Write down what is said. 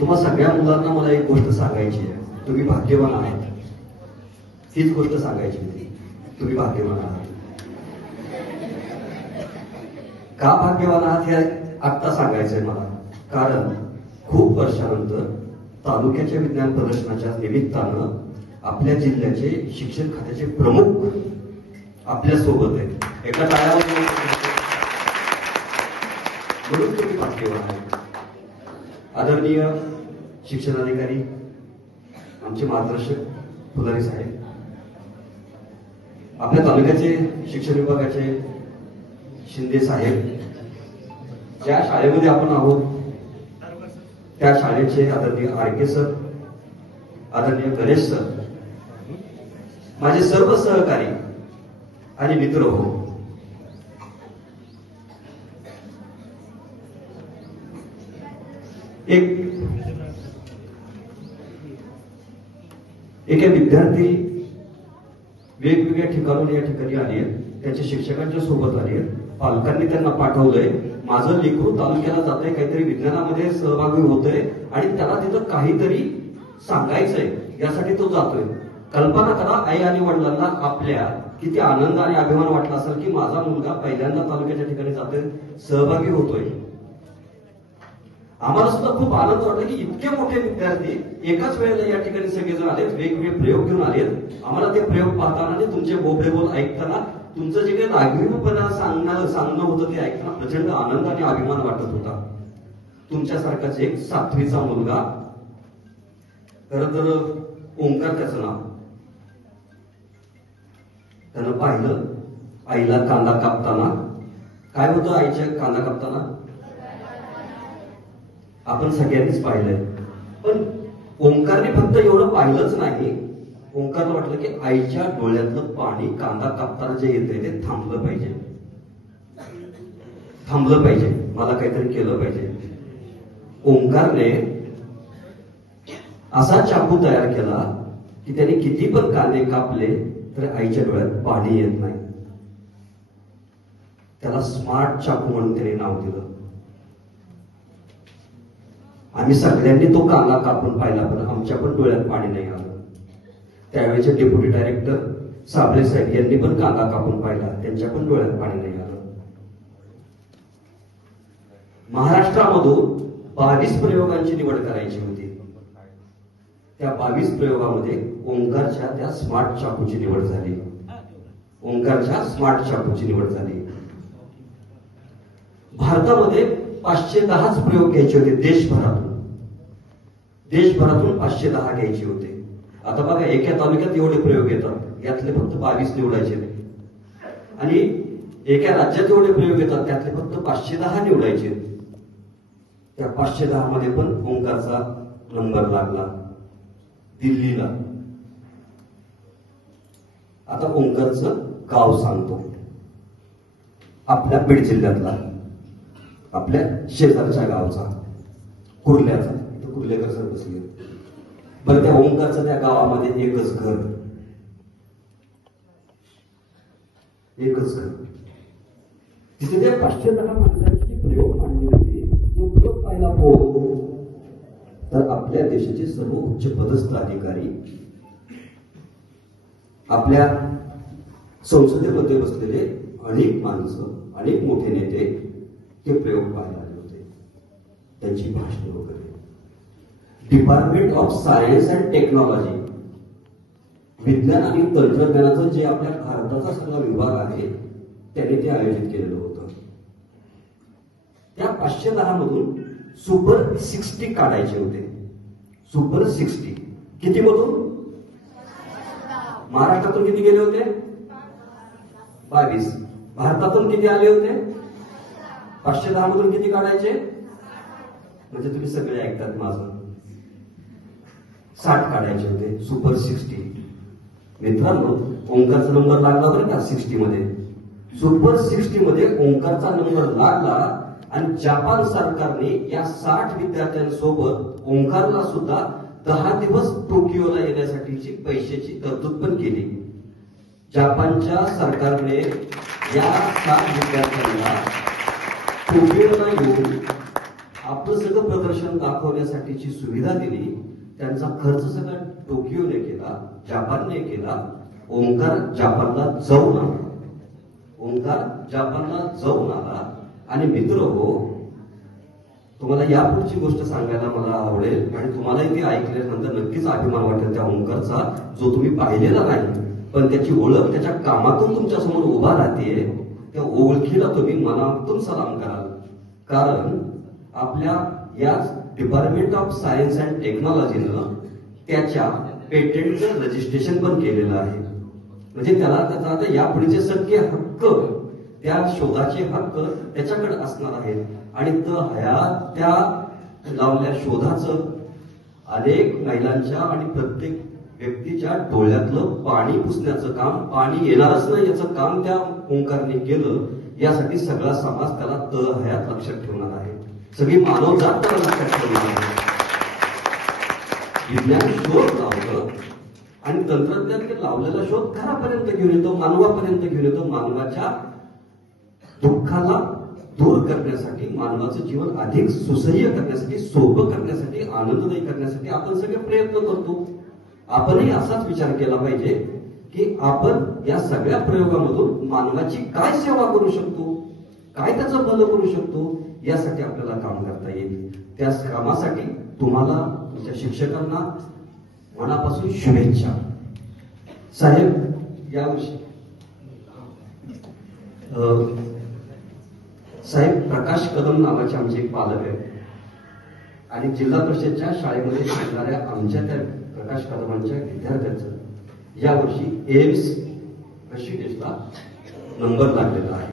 तुम्हा सगळ्या मुलांना मला एक गोष्ट सांगायची आहे, तुम्ही भाग्यवान आहात. हीच गोष्ट सांगायची होती, तुम्ही भाग्यवान आहात. का भाग्यवान आहात हे आत्ता सांगायचंय मला. कारण खूप वर्षानंतर तालुक्याच्या विज्ञान प्रदर्शनाच्या निमित्तानं आपल्या जिल्ह्याचे शिक्षण खात्याचे प्रमुख आपल्या सोबत आहेत. एका टाळ्यावर म्हणून तुम्ही भाग्यवान आहात. आदरणीय शिक्षणाधिकारी, आमचे मार्गदर्शक फुलारी साहेब, आपल्या तालुक्याचे शिक्षण विभागाचे शिंदे साहेब, ज्या शाळेमध्ये आपण आहोत त्या शाळेचे आदरणीय आरके सर, आदरणीय गणेश सर, माझे सर्व सहकारी आणि मित्र हो. एका विद्यार्थी वेगवेगळ्या ठिकाणून या ठिकाणी आले आहेत, त्यांच्या शिक्षकांच्या सोबत आले आहेत, पालकांनी त्यांना पाठवलंय, माझं लेकरू तालुक्याला जातंय, काहीतरी विज्ञानामध्ये सहभागी होतंय आणि त्याला तिथं काहीतरी सांगायचंय, यासाठी तो जातोय. कल्पना करा आई आणि वडिलांना आपल्या किती आनंद आणि अभिमान वाटला असेल की माझा मुलगा पहिल्यांदा तालुक्याच्या ठिकाणी जातोय, सहभागी होतोय. आम्हाला सुद्धा खूप आनंद वाटला की इतके मोठे विद्यार्थी एकाच वेळेला या ठिकाणी सगळेजण आलेत, वेगवेगळे प्रयोग घेऊन आलेत. आम्हाला ते प्रयोग पाहताना आणि तुमचे बोबडे बोल ऐकताना, तुमचं जे काही रागीवपणा सांगणं होतं ते ऐकताना प्रचंड आनंद आणि अभिमान वाटत होता. तुमच्यासारखाच एक 7वीचा मुलगा, खरं तर ओंकार त्याचं नाव, त्यानं पाहिलं आईला कांदा कापताना. काय होतं आईच्या कांदा कापताना? आपण सगळ्यांनीच पाहिलंय. पण ओंकारने फक्त एवढं पाहिलंच नाही, ओंकारला वाटलं की आईच्या डोळ्यातलं पाणी कांदा कापताना जे येतंय ते थांबलं पाहिजे, मला काहीतरी केलं पाहिजे. ओंकारने असा चाकू तयार केला की त्याने किती पण कांदे कापले तर आईच्या डोळ्यात पाणी येत नाही. त्याला स्मार्ट चाकू म्हणून त्याने नाव दिलं. आम्ही सगळ्यांनी तो कांदा कापून पाहिला, पण आमच्या पण डोळ्यात पाणी नाही आलं. त्यावेळेचे डेप्युटी डायरेक्टर साबळे साहेब यांनी पण कांदा कापून पाहिला, त्यांच्या पण डोळ्यात पाणी नाही आलं. महाराष्ट्रामधून 22 प्रयोगांची निवड करायची होती. त्या 22 प्रयोगामध्ये ओंकारच्या त्या स्मार्ट चाकूची निवड झाली. भारतामध्ये 510 प्रयोग घ्यायचे होते देशभरातून 510 घ्यायचे होते. आता बघा, एका तालुक्यात एवढे प्रयोग येतात, यातले फक्त 22 निवडायचे, आणि एका राज्यात एवढे प्रयोग येतात, त्यातले फक्त 510 निवडायचे. त्या 510 मध्ये पण ओंकारचा नंबर लागला दिल्लीला. आता ओंकारचं गाव सांगतो, आपल्या बीड जिल्ह्यातला, आपल्या शेजारच्या गावचा, कुर्ल्याचा. कुर्लेकर सर बसले. बरं, त्या ओंकारचं त्या गावामध्ये एकच घर. तिथे त्या 510 माणसांची प्रयोग मांडली होती. जो प्रयोग पाहिला तर आपल्या देशाचे सर्व उच्च पदस्थ अधिकारी, आपल्या संसदेमध्ये बसलेले अनेक माणसं, अनेक मोठे नेते ते प्रयोग पाहायला आले होते. त्यांची भाषणे वगैरे. Department of science and technology, विज्ञान आणि तंत्रज्ञानाचा जे आपल्या भारताचा सगळा विभाग आहे, त्यांनी ते आयोजित केलेलं होतं. त्या 510 मधून सुपर 60 काढायचे होते. सुपर 60 किती मधून? महाराष्ट्रातून किती गेले होते? 22. भारतातून किती आले होते? 510 मधून किती काढायचे? म्हणजे तुम्ही सगळे ऐकतात माझं, 60 काढायचे होते. सुपर 60. मित्रांनो, ओंकारचा नंबर लागला बरं का 60 मध्ये. सुपर 60 मध्ये ओंकारचा नंबर लागला आणि जपान सरकारने या 60 विद्यार्थ्यांसोबत ओंकारला सुद्धा 10 दिवस टोकियोला येण्यासाठीची पैशाची तरतूद पण केली. जपानच्या सरकारने या 60 विद्यार्थ्यांना टोकियोला येऊन आपलं सगळं प्रदर्शन दर्शन दाखवण्यासाठीची सुविधा दिली. त्यांचा खर्च सगळा टोकियोने केला, जपानने केला. ओंकार जपानला जाऊन आला. ओंकार जपानला जाऊन आला. आणि मित्र हो, तुम्हाला यापुढची गोष्ट सांगायला मला आवडेल आणि तुम्हालाही ती ऐकल्यानंतर नक्कीच अभिमान वाटेल त्या ओंकारचा, जो तुम्ही पाहिलेला नाही पण त्याची ओळख त्याच्या कामातून तुमच्या समोर उभा राहते. त्या ओळखीला तुम्ही मनातून सलाम कराल. कारण आपल्या याच डिपार्टमेंट ऑफ सायन्स अँड टेक्नॉलॉजीनं त्याच्या पेटंटचं रजिस्ट्रेशन पण केलेलं आहे. म्हणजे त्याला त्याचा आता यापुढेचे सगळे हक्क, त्या शोधाचे हक्क त्याच्याकडे असणार आहेत. आणि त्या लावलेल्या शोधाचं अनेक महिलांच्या आणि प्रत्येक व्यक्तीच्या डोळ्यातलं पाणी पुसण्याचं काम, पाणी येणारच नाही याचं काम त्या ओंकारने केलं. यासाठी सगळा समाज त्याला हयात लक्षात ठेवणार आहे. सगळी मानवजात त्याला लक्षात ठेवणार आहे. विज्ञान शोध लावलं आणि तंत्रज्ञान ते लावलेला शोध घरापर्यंत घेऊन येतो, मानवापर्यंत घेऊन येतो. मानवाच्या दुःखाला दूर करण्यासाठी, मानवाचं जीवन अधिक सुसह्य करण्यासाठी, सोपं करण्यासाठी, आनंददायी करण्यासाठी आपण सगळे प्रयत्न करतो. आपणही असाच विचार केला पाहिजे की आपण या सगळ्या प्रयोगामधून मानवाची काय सेवा करू शकतो, काय त्याचं भलं करू शकतो, यासाठी आपल्याला काम करता येईल. त्या कामासाठी तुम्हाला, तुमच्या शिक्षकांना मनापासून शुभेच्छा. साहेब यावर्षी साहेब प्रकाश कदम नावाचे आमचे एक पालक आहेत आणि जिल्हा परिषदच्या शाळेमध्ये शिकणाऱ्या आमच्या त्या प्रकाश कदमांच्या विद्यार्थ्यांचं यावर्षी एम्स ऋषिकेशला नंबर लागलेला आहे.